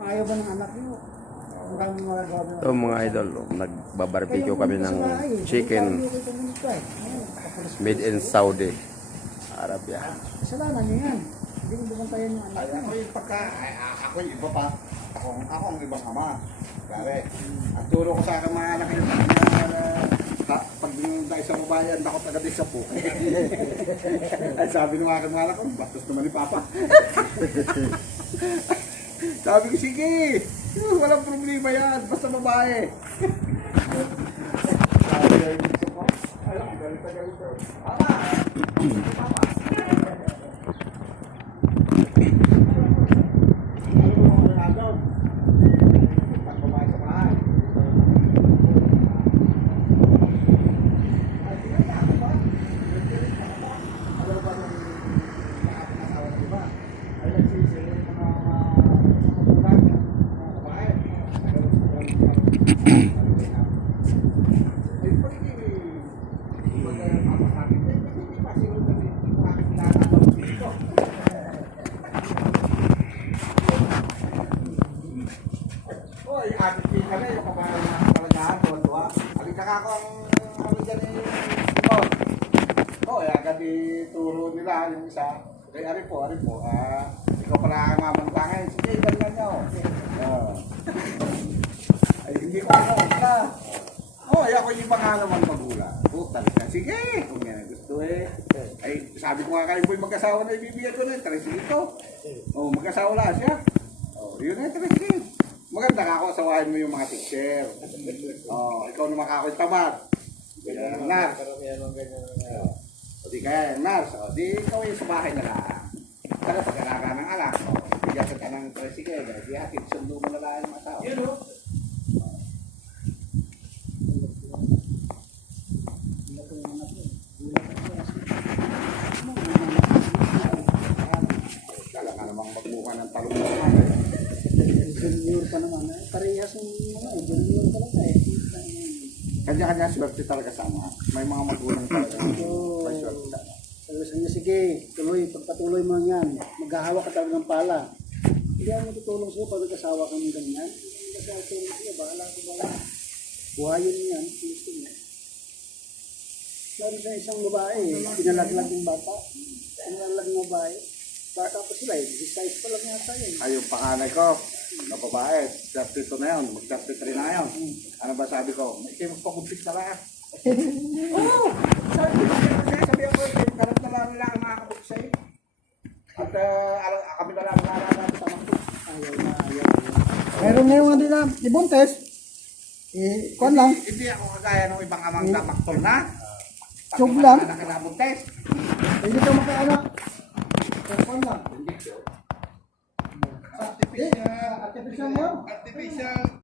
Ayaw ba ng anak niyo? Ito mga idol, nagbabarbecue kami ng chicken made in Saudi Arabia. Kasalanan niyo yan. Hindi mo bumantayan yung anak niyo. Ako yung ako yung iba pa. Ako ang ibang ama. Kaya, ang turo ko sa akin mga anak yun, pag dahil sa babayan, takot agad sa po. Ay sabi ng aking mga anak ko, bastos naman ni Papa. Sabi ko, sige, walang problema yan, basta babae. Sabi ko, alam, galit na galit. Papa! Papa! Oy, ate ka na yung kabayan na kalagahan ko, tuwa. Alin ka ako ang ano dyan eh, Simon. Oh, agad ituro nila yung isa. Okay, ari po, ikaw pala ang mamantangin. Sige, ganyan nyo. Ay, hindi ko ako na. Oh, ay ako yung pangalamang magulang. Talaga, sige, kung yan ang gusto eh. Ay, sabi ko nga kayo po yung mag-asawa na ibibigyan ko na, tres dito. Oh, mag-asawa lang siya. Oh, yun na, tres dito. Maganda ka ako, asawahin mo yung mga teacher. Oh, ikaw naman ako yung tamad. Ganyan ang nars. O di kaya yung nars. O di ikaw yung sa bahay na lang. Para pag-alaga ng anak. O, bigyan ka ng tricycle. Di hatid, sundo mo na lang yung asawa. Yun o. Kala ka namang magbuka ng talong naman. Junior pa naman. Parehas yung junior talaga eh. Kanya-kanya swerte talaga sama. May mga magulang talaga. May swerte sana. Sabi sa inyo, sige, pagpatuloy mo yan. Maghahawak ka talaga ng pala. Hindi ako matutulong sa'yo pag nag-asawa ka ng ganyan. Nag-asawa ka, bahala ko ba? Buhayin mo yan. Gusto mo. Lalo sa isang babae, pinalaglag yung bata. Pinalaglag ng babae. Bata pa sila eh. Size pa lang yata yun. Ay, yung panganay ko, na babae, 32 na yun, mag-33 na yun. Ano ba sabi ko? May kayo magpakumpit na lang. Oo! Sabi ako, karat na lang nila ang makakabot sa'yo. At kami na lang natin sa mga Ayaw. Meron na yung ano na, ibuntes. Kuan lang. Hindi ako kagaya ng ibang amang tapaktol na. Tug lang. Anak na buntes. Hindi ka makaanak. Kuan lang. Hindi ko. Artificial. Artificial yun. Artificial.